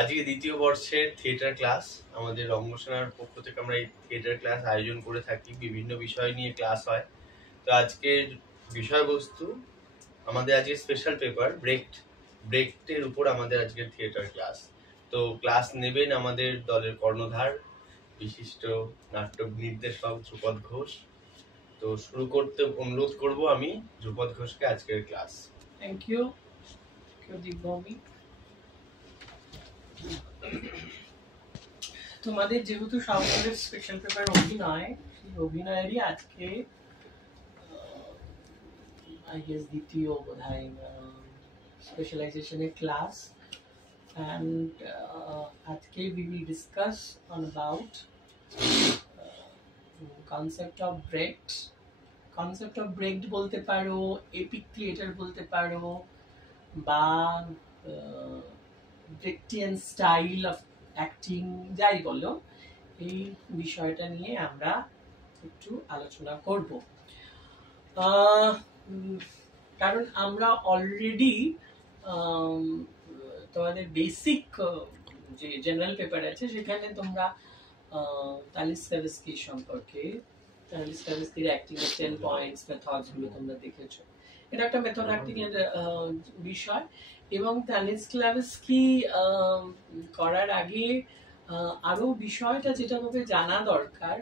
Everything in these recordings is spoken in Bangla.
আজকে দ্বিতীয় বর্ষের থিয়েটার ক্লাস। আমাদের রঙ্গসেনার পক্ষ থেকে আমরা এই থিয়েটার ক্লাস আয়োজন করে থাকি, বিভিন্ন বিষয় নিয়ে ক্লাস হয়। তো আজকের বিষয়বস্তু আমাদের আজকে স্পেশাল পেপার ব্রেক্টের উপর আমাদের আজকের থিয়েটার ক্লাস। তো ক্লাস নেবেন আমাদের দলের কর্ণধার বিশিষ্ট নাট্য নির্দেশক ধ্রুপদ ঘোষ। তো শুরু করতে অনুরোধ করব আমি ধ্রুপদ ঘোষকে আজকের ক্লাস। Thank you দীপভূমি। তোমাদের যেহেতু সাউথের স্পেশাল পেপার অভিনয়, সেই অভিনয়েরই আজকে দ্বিতীয় বোধহয় স্পেশালাইজেশনের ক্লাস, and আজকে we will discuss on about concept of brecht বলতে পারো, এপিক থিয়েটার বলতে পারো, বা ব্রেকটিয়ান স্টাইল অফ অ্যাক্টিং, যাই বলো, এই বিষয়টা নিয়ে আমরা একটু আলোচনা করব। কারণ আমরা অলরেডি তোমাদের বেসিক যে জেনারেল পেপার আছে সেখানে তোমরা তালিস্কাভস্কি সম্পর্কে, তালিস্কাভস্কির অ্যাক্টিং এর 10 পয়েন্টস মেথডস গুলো তোমরা দেখেছো। এটা একটা মেথড অ্যাক্টিং এর বিষয়, এবং তালিস্কাভস্কি করার আগে আরো বিষয়টা যেটা আমাদের জানা দরকার,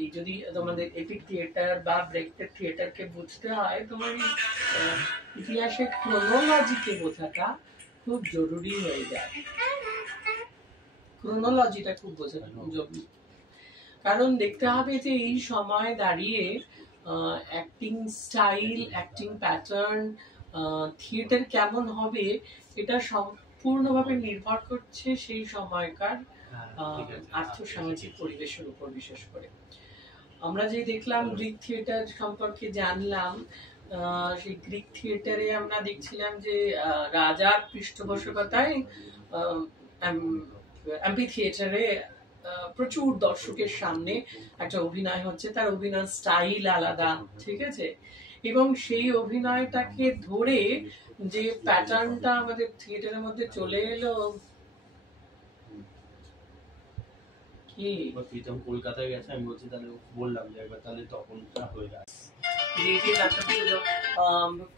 এই যদি তোমাদের এপিক থিয়েটার বা ব্রেক্টের থিয়েটারকে বুঝতে হয়, তোমার ইতিহাসের ক্রোনোলজিকে বোঝাটা খুব জরুরি হয়ে যায়। ক্রোনোলজিটা খুব বোঝাটা জরুরি, কারণ দেখতে হবে যে এই সময় দাঁড়িয়ে acting style, acting pattern, theatre কেমন হবে, এটা সম্পূর্ণভাবে নির্ভর করছে সেই সময়কার আর্থসামাজিক পরিবেশের উপর। বিশেষ করে আমরা যে দেখলাম গ্রিক থিয়েটার সম্পর্কে জানলাম, সেই গ্রিক থিয়েটারে আমরা দেখছিলাম যে রাজার পৃষ্ঠপোষকতায় অ্যাম্পি থিয়েটারে প্রচুর দর্শকের সামনে একটা অভিনয় হচ্ছে, তার অভিনয় স্টাইল আলাদা, ঠিক আছে, এবং সেই অভিনয়টাকে ধরে যে প্যাটার্নটা আমাদের থিয়েটারের মধ্যে চলে এলো। কি প্রীতম কলকাতায় গেছে, আমি বলছি তাহলে বললাম যে একবার তাহলে তখনটা হয়ে যায়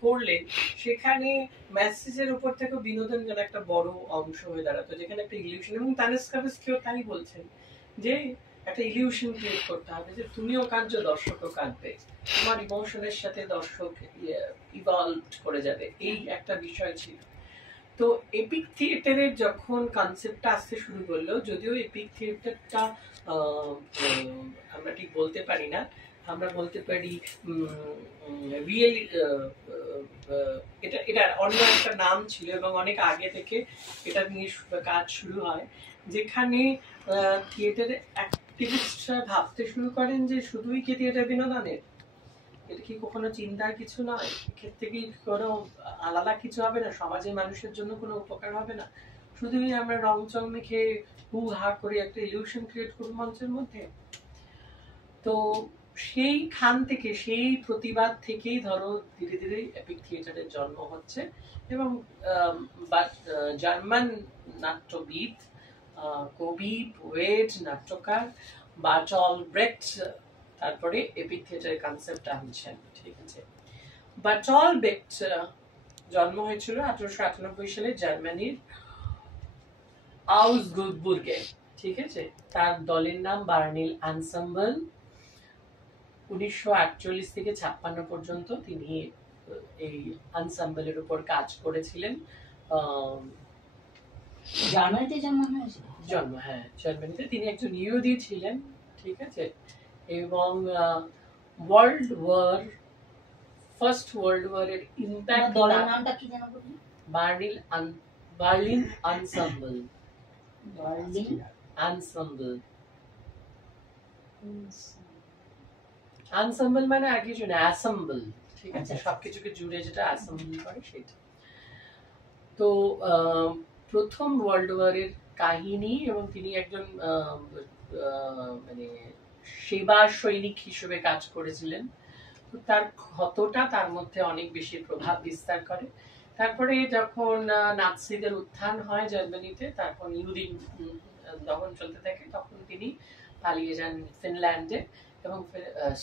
করলেন, সেখানে মেসেজের উপর থেকে বিনোদন যেন একটা বড় অংশ হয়ে দাঁড়াতো, যেখানে একটা ইলিউশন, এবং তালিস্কাভস্কিও তাই বলছেন যে একটা ইলিউশন ক্রিয়েট করতে হবে যে তুমিও কাঁদছো, দর্শকও কাঁদবে, তোমার ইমোশনের সাথে দর্শক ইভলভ করে যাবে, এই একটা বিষয় ছিল। তো এপিক থিয়েটারের যখন কনসেপ্টটা আসতে শুরু করলো, যদিও এপিক থিয়েটারটা আমরা ঠিক বলতে পারি না, আমরা বলতে পারি রিয়েলি, এটার অন্য একটা নাম ছিল, এবং অনেক আগে থেকে এটা নিয়ে কাজ শুরু হয়, যেখানে থিয়েটারে অ্যাক্টিভিস্টরা ভাবতে শুরু করেন যে শুধুই কি থিয়েটার বিনোদনের, এটা কি কখনো চিন্তার কিছু নয়, ক্ষেত্রে কি কোনো আলাদা কিছু হবে না, সমাজের মানুষের জন্য কোনো উপকার হবে না, শুধুই আমরা রং চং মেখে হু হা করে একটা ইলিউশন ক্রিয়েট করব মঞ্চের মধ্যে। তো সেই খান থেকে, সেই প্রতিবাদ থেকেই ধরো ধীরে ধীরে এপিক থিয়েটারের জন্ম হচ্ছে, এবং জার্মান নাট্যবিদ, কবি, পোয়েট, নাট্যকার বার্টল ব্রেক্ট তারপরে এপিক থিয়েটারের কনসেপ্ট আনছেন, ঠিক আছে। বার্টল ব্রেক্ট জন্ম হয়েছিল 1898 সালে জার্মানির আউসগুসবুর্গে, ঠিক আছে। তার দলের নাম বার্নিল আনসাম্বল। 1948 থেকে 56 পর্যন্ত তিনি এই আনসাম্বলের উপর কাজ করেছিলেন। জার্মানিতে জন্ম, হ্যাঁ, জার্মানিতে। তিনি একজন ইহুদি ছিলেন, ঠিক আছে, এবং ফার্স্ট ওয়ার্ল্ড ওয়ারের ইম্প্যাক্ট, দলের নামটা কি জানো? বার্লিন আনসাম্বল। আনসাম্বল মানে আগে শুনে অ্যাসেম্বল, ঠিক আছে, সবকিছুকে জুড়ে যেটা অ্যাসেম্বল করে সেটা। তো প্রথম ওয়ার্ল্ড ওয়ারের কাহিনী, এবং তিনি একজন মানে সেবা সৈনিক হিসেবে কাজ করেছিলেন। তো তার ক্ষতটা তার মধ্যে অনেক বেশি প্রভাব বিস্তার করে। তারপরে যখন নাৎসিদের উত্থান হয় জার্মানিতে, তখন ইহুদি দমন চলতে থাকে, তখন তিনি পালিয়ে যান ফিনল্যান্ডে এবং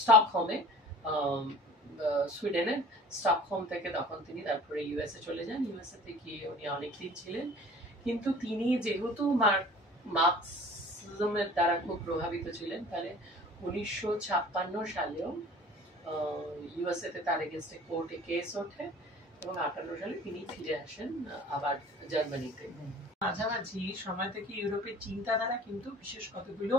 স্টকহোমে, সুইডেনের স্টকহোম থেকে তখন তিনি তারপরে ইউএসএ চলে যান। ইউএসএ তে গিয়ে উনি অনেকদিন ছিলেন, কিন্তু তিনি যেহেতু মার্কসিজমের দ্বারা খুব প্রভাবিত ছিলেন, তাহলে 1956 সালেও ইউএসএ তে তার এগেইনস্টে কোর্টে কেস ওঠে এবং 58 সালে তিনি ফিরে আসেন আবার জার্মানিতে। মাঝামাঝি সময় থেকে ইউরোপের চিন্তাধারা কিন্তু বিশেষ কতগুলো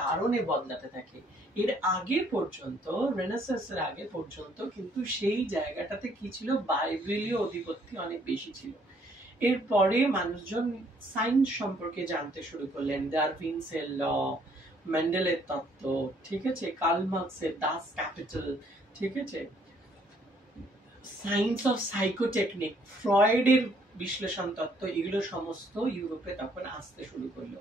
কারণে বদলাতে থাকে। এর আগে পর্যন্ত, রেনেসাঁসের আগে পর্যন্ত কিন্তু সেই জায়গাটাতে কি ছিল, বাইবেলীয় আধিপত্য অনেক বেশি ছিল। এরপরে মানুষজন সায়েন্স সম্পর্কে জানতে শুরু করলেন, ডারউইনসের ল, মেন্ডেলের তত্ত্ব, ঠিক আছে, কার্ল মার্কসের দাস ক্যাপিটাল, ঠিক আছে, সায়েন্স অফ সাইকোটেকনিক, ফ্রয়েডের বিশ্লেষণ তত্ত্ব, এগুলো সমস্ত ইউরোপে তখন আসতে শুরু করলো।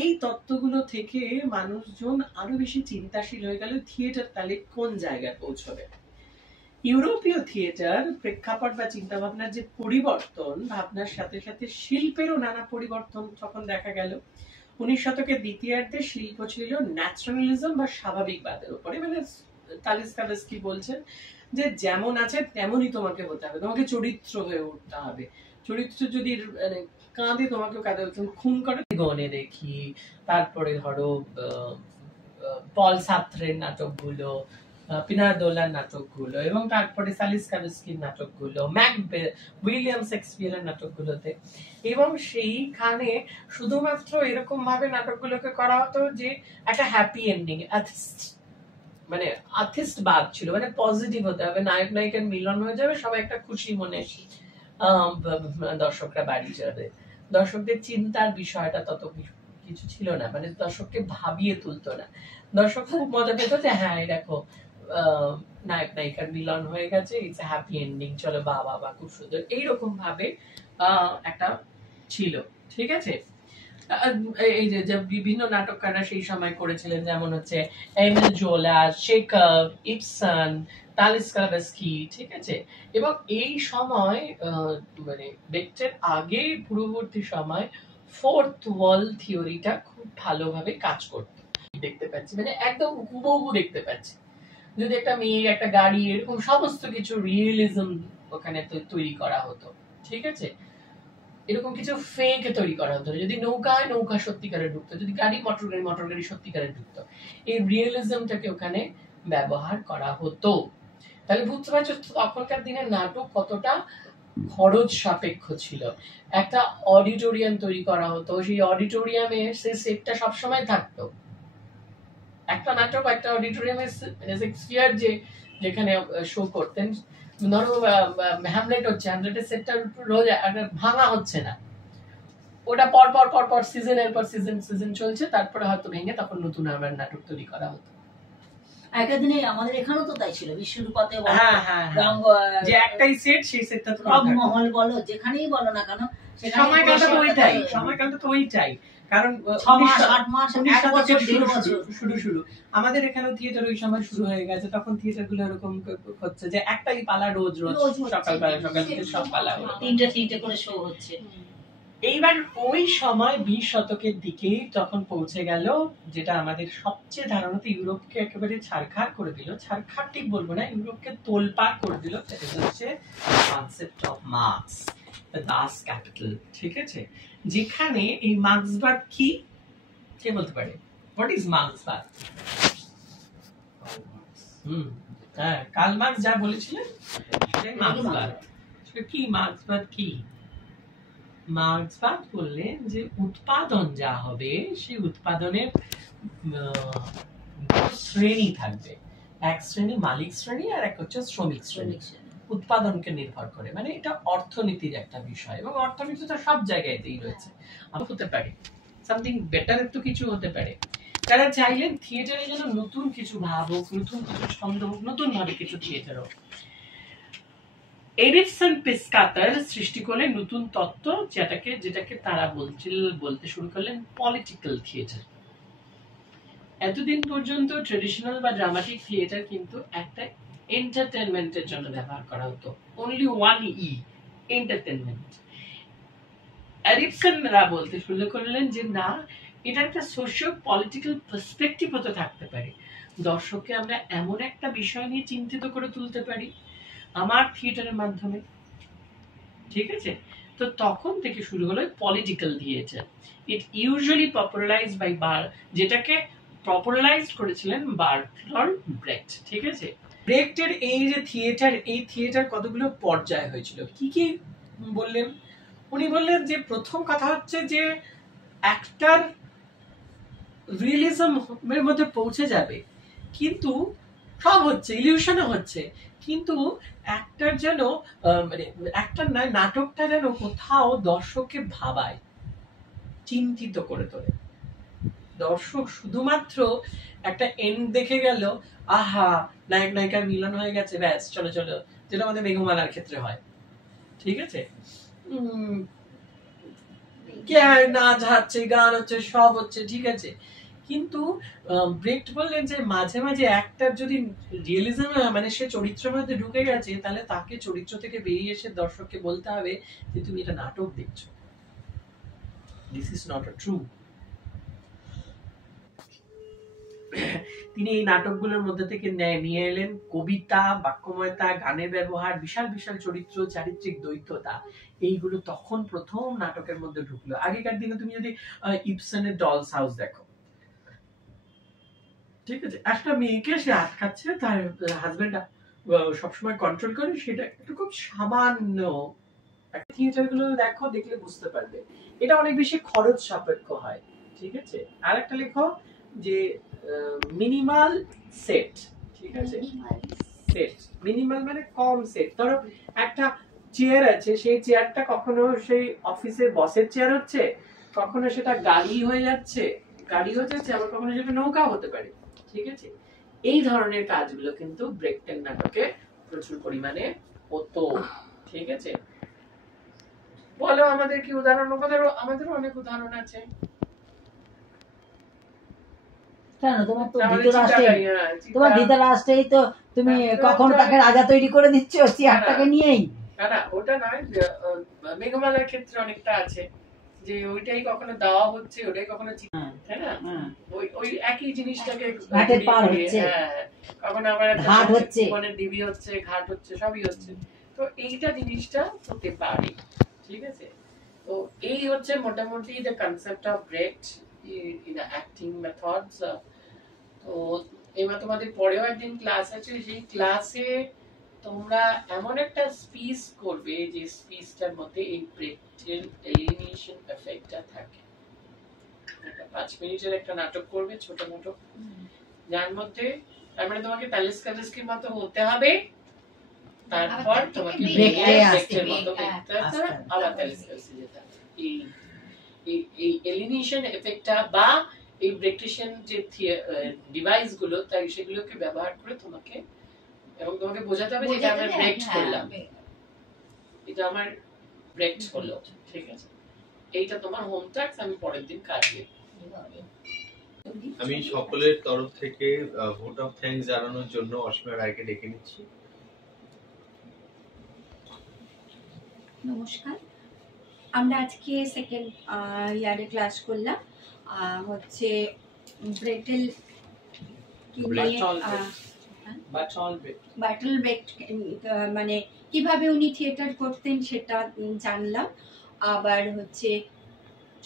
এই তত্ত্বগুলো থেকে মানুষজন আরো বেশি চিন্তাশীল হয়ে গেল থিয়েটার তাহলে কোন জায়গায় পৌঁছবে। ইউরোপীয় থিয়েটার প্রেক্ষাপট বা চিন্তা ভাবনার যে পরিবর্তন, ভাবনার সাথে সাথে শিল্পেরও নানা পরিবর্তন তখন দেখা গেল। 19 শতকের দ্বিতীয়ার্ধে শিল্প ছিল ন্যাচারালিজম বা স্বাভাবিকবাদের উপরে, মানে তালিস্কাভস্কি বলছেন যে যেমন আছে তেমনই তোমাকে হতে হবে, তোমাকে চরিত্র হয়ে উঠতে হবে, চরিত্র যদি কাঁদে তোমাকে কাঁদে, খুন করে গনে দেখি, তারপরে ধরো পল সাত্রের নাটকগুলো, পিনারদোলার নাটকগুলো, এবং তারপরে সালিসকাভস্কির নাটকগুলো, উইলিয়াম শেক্সপিয়ারের নাটকগুলোতে, এবং সেইখানে শুধুমাত্র এরকম ভাবে নাটকগুলোকে করা হতো যে একটা হ্যাপি এন্ডিং, মানে আর্টিস্ট বাদ ছিল, মানে পজিটিভ হতে হবে, নায়ক নায়িকার মিলন হয়ে যাবে, সবাই একটা খুশি মনে দর্শকরা বাড়ি যাবে। দর্শকদের চিন্তার বিষয়টা তত কিছু ছিল না, মানে দর্শককে ভাবিয়ে তুলতো না। দর্শক খুব মজা পেত যে হ্যাঁ দেখো নায়ক নায়িকার মিলন হয়ে গেছে, ইটস হ্যাপি এন্ডিং, চলো বা বাবা খুব সুন্দর, এইরকম ভাবে একটা ছিল, ঠিক আছে। এই যে বিভিন্ন নাটককাররা সেই সময় করেছিলেন, যেমন হচ্ছে এমিল জোলা, চেখভ, ইবসন, তালিস্কাভস্কি, ঠিক আছে। এবং এই সময় মানে বেক্টের আগে পূর্ববর্তী সময় ফোর্থ ওয়াল থিওরিটা খুব ভালোভাবে কাজ করতো, দেখতে পাচ্ছি, মানে একদম হুবহু দেখতে পাচ্ছি। যদি একটা মেয়ে, একটা গাড়ি, এরকম সমস্ত কিছু রিয়েলিজম ওখানে তৈরি করা হতো, ঠিক আছে। এরকম কিছু ফেক তৈরি করা হতো, যদি নৌকায় নৌকা সত্যিকারে ঢুকতো, যদি গাড়ি মোটর গাড়ি সত্যিকারে ঢুকতো, এই রিয়েলিজমটাকে ওখানে ব্যবহার করা হতো। তাহলে বুঝতে পারছো তখনকার দিনের নাটক কতটা খরচ সাপেক্ষ ছিল। একটা অডিটোরিয়াম তৈরি করা হতো, সেই অডিটোরিয়ামে সেই সেটটা সবসময় থাকতো। একটা নাটক একটা অডিটোরিয়ামে, শেক্সপিয়ার যেখানে শো করতেন, ধরো হ্যামলেট হচ্ছে, হ্যামলেটের সেটটা রোজ ভাঙা হচ্ছে না, ওটা পর পর পর পর সিজনের পর সিজন চলছে, তারপরে হয়তো ভেঙে তখন নতুন আবার নাটক তৈরি করা হতো। আগের দিনে আমাদের এখানেও তো তাই ছিল, বিশ্বরূপাতে যে একটাই সেট, সেই সেটটা তো মহল বলো, যেখানেই বলো না কেন, সময়কালটা তো ওইটাই, কারণ 6 মাস 8 মাস 1 বছর 1.5 বছর শুরু আমাদের এখানেও থিয়েটার ওই সময় শুরু হয়ে গেছে। তখন থিয়েটার গুলো এরকম হচ্ছে যে একটাই পালা রোজ সকালবেলা সব পালা 3টে করে শো হচ্ছে। এইবার ওই সময় 20 শতকের দিকে তখন পৌঁছে গেল, যেটা আমাদের সবচেয়ে ধারণাতে ইউরোপকে একেবারে ছারখার করে দিল, ছারখার ঠিক বলবো না, ইউরোপকে তোলপাড় করে দিল, সেটা হচ্ছে concept of Marx, the Das Kapital, ঠিক আছে। যেখানে এই মার্ক্সবাদ কি, কে বলতে পারে? হোয়াট ইজ মার্ক্সবাদ? হ্যাঁ, কার্ল মার্কস যা বলেছিলেন সেটাই মার্ক্সবাদ। কি মার্ক্সবাদ কি? মার্ক্সবাদ বললেন যে উৎপাদন যা হবে, সেই উৎপাদনের শ্রেণী থাকবে, এক শ্রেণী মালিক শ্রেণী আর এক হচ্ছে শ্রমিক শ্রেণী, উৎপাদনকে নির্ভর করে, মানে এটা অর্থনীতির একটা বিষয়, এবং অর্থনীতি তো সব জায়গাতেই রয়েছে। হতে পারে সামথিং বেটার, তো কিছু হতে পারে। তারা চাইলেন থিয়েটারে যেন নতুন কিছু ভাব হোক, নতুন কিছু ছন্দ হোক, নতুন ভাবে কিছু থিয়েটার হোক। এরিকসন পিসকাতার সৃষ্টি করলেন নতুন তত্ত্ব, যেটাকে তারা বলতে শুরু করলেন পলিটিক্যাল থিয়েটার। এতদিন পর্যন্ত ট্রেডিশনাল বা ড্রামাটিক থিয়েটার কিন্তু একটা এন্টারটেইনমেন্টের জন্য ব্যবহার করা হতো, অনলি ওয়ান ই, এন্টারটেনমেন্ট। অ্যারিপসনরা বলতে শুরু করলেন যে না, এটা একটা সোশিও পলিটিক্যাল পার্সপেক্টিভ হতে থাকতে পারে, দর্শককে আমরা এমন একটা বিষয় নিয়ে চিন্তিত করে তুলতে পারি আমার থিয়েটারের মাধ্যমে। ঠিক আছে, তো তখন থেকে শুরু হলো political theatre. It usually popularised by যেটাকে পপুলারাইজড করেছিলেন বার্টলট ব্রেক্ট। ঠিক আছে, ব্রেক্টের এই যে থিয়েটার, এই থিয়েটার কতগুলো পর্যায় হয়েছিল, কি কি বললেন উনি? বললেন যে প্রথম কথা হচ্ছে যে অ্যাক্টর রিয়েলিজমের মধ্যে পৌঁছে যাবে, কিন্তু সব হচ্ছে ইলিউশনে হচ্ছে, কিন্তু অ্যাক্টর যেন মানে অ্যাক্টর নয়, নাটকটা যেন কোথাও দর্শককে ভাবায়, চিন্তিত করে তোলে। দর্শক শুধুমাত্র একটা এন্ড দেখে গেল, আহা নায়ক নায়িকার মিলন হয়ে গেছে, ব্যাস চলো চলো, যেটা আমাদের মেঘমালার ক্ষেত্রে হয়। ঠিক আছে, নাচ হচ্ছে, গান হচ্ছে, সব হচ্ছে, ঠিক আছে, কিন্তু ব্রেক্ট বললেন যে মাঝে মাঝে অ্যাক্টর যদি রিয়েলিজম মানে সে চরিত্রের মধ্যে ঢুকে গেছে, তাহলে তাকে চরিত্র থেকে বেরিয়ে এসে দর্শককে বলতে হবে যে তুমি এটা নাটক দেখছো, this is not a true. তিনি এই নাটকগুলোর মধ্যে থেকে নিয়ে এলেন কবিতা, বাক্যময়তা, গানের ব্যবহার, বিশাল বিশাল চরিত্র, চারিত্রিক দ্বৈততা, এইগুলো তখন প্রথম নাটকের মধ্যে ঢুকলো। আগেকার দিনে তুমি যদি ইবসেনের ডলস হাউস দেখো, ঠিক আছে, একটা মেয়েকে সে আটকাচ্ছে, তার হাজবেন্ড সবসময় কন্ট্রোল করে, সেটা একটু খুব সামান্য। থিয়েটার গুলো দেখো, দেখলে বুঝতে পারবে এটা অনেক বেশি খরচ সাপেক্ষ হয়। ঠিক আছে, আর একটা লেখো যে মিনিমাল সেট। ঠিক আছে, সেট মিনিমাল মানে কম সেট। ধরো একটা চেয়ার আছে, সেই চেয়ারটা কখনো সেই অফিসের বসের চেয়ার হচ্ছে, কখনো সেটা গাড়ি হয়ে যাচ্ছে, আবার কখনো সেটা নৌকা হতে পারে। ঠিক আছে, এই ধরনের কাজগুলো কিন্তু ব্রেক্টের নাটকে প্রচুর পরিমাণে হতো। ঠিক আছে, বলো আমাদের কি উদাহরণ? আমাদেরও অনেক উদাহরণ আছে। কেন তোমার তো ধৃতরাষ্ট্রেই তো তুমি কখনো তাকে রাজা তৈরি করে দিচ্ছ চেয়ারটাকে নিয়েই। না ওটা নয়, মেঘমালার ক্ষেত্রে অনেকটা আছে যে ওইটাই কখনো দেওয়া হচ্ছে, ওটাই কখনো, তাই না, ওই একই জিনিসটাকে ঘাটের পার হচ্ছে, কখনো আবার ঘাট হচ্ছে, মানে ডিবি হচ্ছে, ঘাট হচ্ছে, সবই হচ্ছে। তো এইটা জিনিসটা হতে পারে। ঠিক আছে, তো এই হচ্ছে মোটামুটি the concept of ব্রেক্ট in acting methods. তো এবার তোমাদের পরেও একদিন ক্লাস আছে, সেই ক্লাসে তোমরা এমন একটা স্পিচ করবে যে স্পিচটার মধ্যে এই ব্রেক্টের এলিমিনেশন এফেক্টটা থাকে। 5 মিনিটের একটা নাটক করবে, ছোট মোটো, যার মধ্যে তার মানে তোমাকে তালিস্কাভস্কির মতো হতে হবে, তারপর তোমাকে ব্রেক্টের মতো দেখতে হবে, আবার তালিস্কাভস্কি যেতে হবে। এই এলিমিনেশন এফেক্টটা বা এই ব্রেকটেশন যে ডিভাইস গুলো, তাই সেগুলোকে ব্যবহার করে তোমাকে বোঝাতে হবে যে এটা আমরা ব্রেক্ট করলাম, এটা আমার ব্রেক্ট হলো। ঠিক আছে, এইটা তোমার হোম টাস্ক, আমি পরের দিন কাটবে। আমি সকলের তরফ থেকে ভোট অফ থ্যাঙ্কস জানানোর জন্য অসীমা রায়কে ডেকে নিচ্ছি। নমস্কার, আমরা আজকে সেকেন্ড ইয়ারে ক্লাস করলাম, হচ্ছে ব্রেটেল বার্টল ব্রেক্ট, মানে কিভাবে উনি থিয়েটার করতেন সেটা জানলাম। আবার হচ্ছে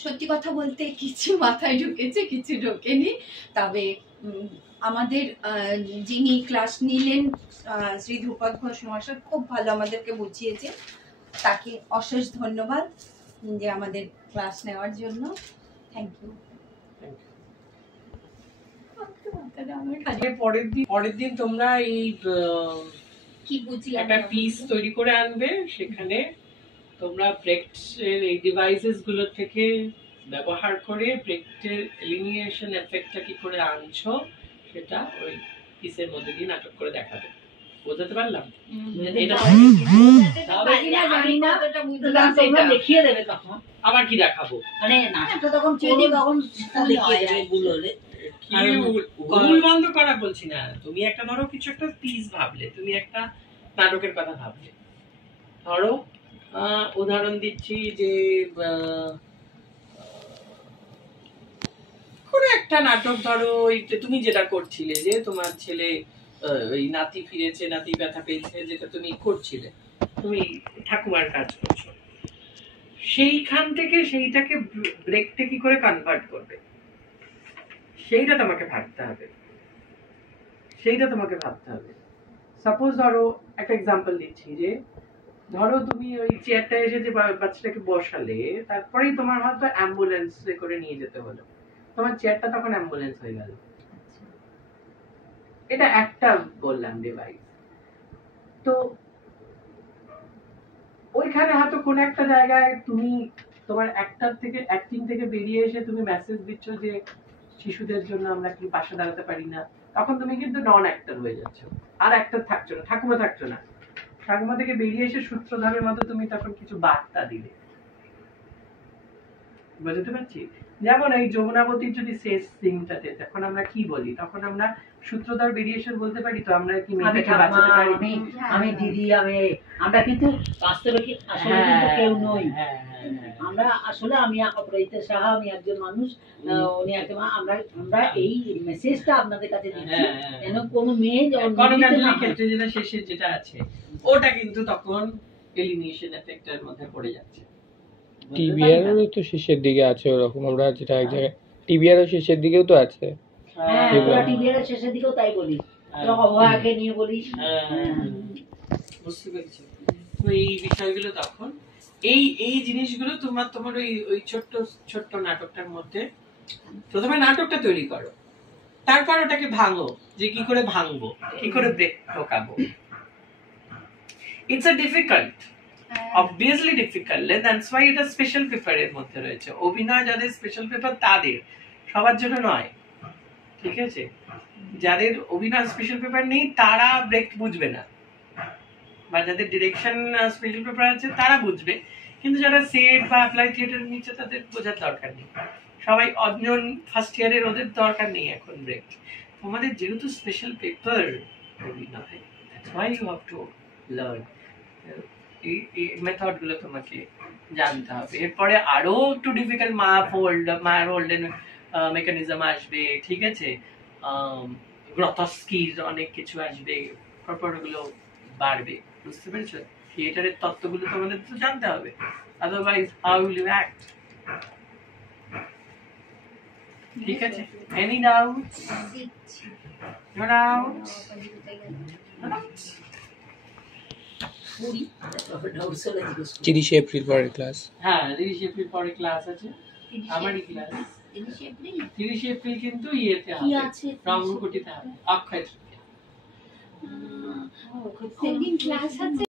সত্যি কথা বলতে কিছু মাথায় ঢুকেছে, কিছু ঢোকেনি, তবে আমাদের যিনি ক্লাস নিলেন শ্রী ধ্রুপদ ঘোষ মহাশয় খুব ভালো আমাদেরকে বুঝিয়েছে, তাকে অশেষ ধন্যবাদ যে আমাদের ক্লাস নেওয়ার জন্য। Thank you. পরের দিন তোমরা এই কি বুঝলাম একটা পিস তৈরি করে আনবে, সেখানে তোমরা ব্রেক্টের এই ডিভাইসেস গুলো থেকে ব্যবহার করে ব্রেক্টের এলিমিনেশন এফেক্টটা কি করে আনছো, সেটা ওই পিসের মধ্যে দিয়ে নাটক করে দেখাবে। বোঝাতে পারলাম? দেখিয়ে দেবে তখন আবার কি দেখাবো, মানে নাটকটা তখন করবো, তখন দেখিয়ে দেবে। ভুল বন্ধ করা বলছি না, তুমি একটা ধরো কিছু একটা পিস ভাবলে, তুমি একটা নাটকের কথা ভাবলে, ধরো উদাহরণ দিচ্ছি যে কোনো একটা নাটক ধরো, ওই যে তুমি যেটা করছিলে, যে তোমার ছেলে ওই নাতি ফিরেছে, নাতি ব্যথা পেয়েছে, যেটা তুমি করছিলে, তুমি ঠাকুমার কাজ করছো, সেইখান থেকে সেইটাকে ব্রেকটা কি করে কনভার্ট করবে, সেইটা তোমাকে ভাবতে হবে, সেইটা তোমাকে ভাবতে হবে। সাপোজ ধরো একটা এক্সাম্পল দিচ্ছি, যে ধরো তুমি ওই চেয়ারটা এসে যে বাচ্চাটাকে বসালে, তারপরেই তোমার হয়তো অ্যাম্বুলেন্সে করে নিয়ে যেতে হলো, তোমার চেয়ারটা তখন অ্যাম্বুলেন্স হয়ে গেল। এটা একটা বললাম ডিভাইস। তো ওইখানে হয়তো কোন একটা জায়গায় তুমি তোমার অ্যাক্টিং থেকে বেরিয়ে এসে তুমি মেসেজ দিচ্ছ যে শিশুদের জন্য আমরা কি পাশে দাঁড়াতে পারি না, তখন তুমি কিন্তু নন অ্যাক্টর হয়ে যাচ্ছ, আর অ্যাক্টর থাকছো না, ঠাকুমা থাকছো না। ঠাকুমা থেকে বেরিয়ে এসে সূত্রধরের মতো তুমি তখন কিছু বার্তা দিলে, বুঝতে পারছি। যেমন এই যমুনাবতীর যদি শেষ সিনটাতে তখন আমরা কি বলি, তখন আমরা সূত্রধর বেরিয়ে এসে বলতে পারি তো আমরা কি মেয়েটাকে বাঁচাতে পারি, আমি দিদি, আমরা কিন্তু বাস্তবে কি আসলে কিন্তু কেউ নই। আমরা আসলে, আমি অপরাজিতা সাহা, আমি একজন মানুষ, উনি একটা আমরা এই মেসেজটা আপনাদের কাছে দিচ্ছি, যেন কোনো মেয়ে ক্ষেত্রে যেটা শেষে যেটা আছে ওটা কিন্তু তখন এলিমিনেশন এফেক্টের মধ্যে পড়ে যাচ্ছে। টিবিআরও তো শেষের দিকে আছে ওরকম, আমরা যেটা এক জায়গায় টিবিআরও শেষের দিকেও তো আছে। হ্যাঁ, টিবিআর শেষের দিকেও তাই বলি, অভয়াকে নিয়ে বলিস। বুঝতে পেরেছি। তো এই বিষয়গুলো তখন এই জিনিসগুলো তোমার ওই ছোট্ট ছোট্ট নাটকটার মধ্যে প্রথমে নাটকটা তৈরি করো, তারপর ওটাকে ভাঙো, যে কি করে ভাঙবো, কি করে ব্রেক ঢোকাবো। It's a difficult, obviously difficult, that's why এটা স্পেশাল পেপারের মধ্যে রয়েছে। অভিনয় যাদের স্পেশাল পেপার তাদের, সবার জন্য নয়, ঠিক আছে। যাদের অভিনয় স্পেশাল পেপার নেই তারা ব্রেক বুঝবে না, বা যাদের ডিরেকশন স্পেশাল পেপার আছে তারা বুঝবে, কিন্তু যারা সেট বা অ্যাপ্লাই থিয়েটার নিচ্ছে তাদের বোঝার দরকার নেই। সবাই অজন ফার্স্ট ইয়ারের, ওদের দরকার নেই এখন ব্রেক। তোমাদের যেহেতু স্পেশাল পেপার অভিনয়, that's why you have to learn এই মেথড গুলো তোমাকে জানতে হবে। এরপরে আরো একটু ডিফিকাল্ট মায়ার হোল্ডেন মেকানিজম আসবে, ঠিক আছে, গ্রতস্কির অনেক কিছু আসবে, পরপর ওগুলো বাড়বে, বুঝতে পেরেছো। থিয়েটারের তত্ত্বগুলো তোমাদের তো জানতে হবে, otherwise how will you act, ঠিক আছে। Any doubts? No doubts? 30 April পরের ক্লাস। হ্যাঁ, 30 এপ্রিল পরে ক্লাস আছে, আমারই ক্লাস 30 এপ্রিল, কিন্তু ইয়েতে হবে, রঙ্গকুটিতে হবে, অক্ষয় তৃতীয়া। সেদিন ক্লাস আছে।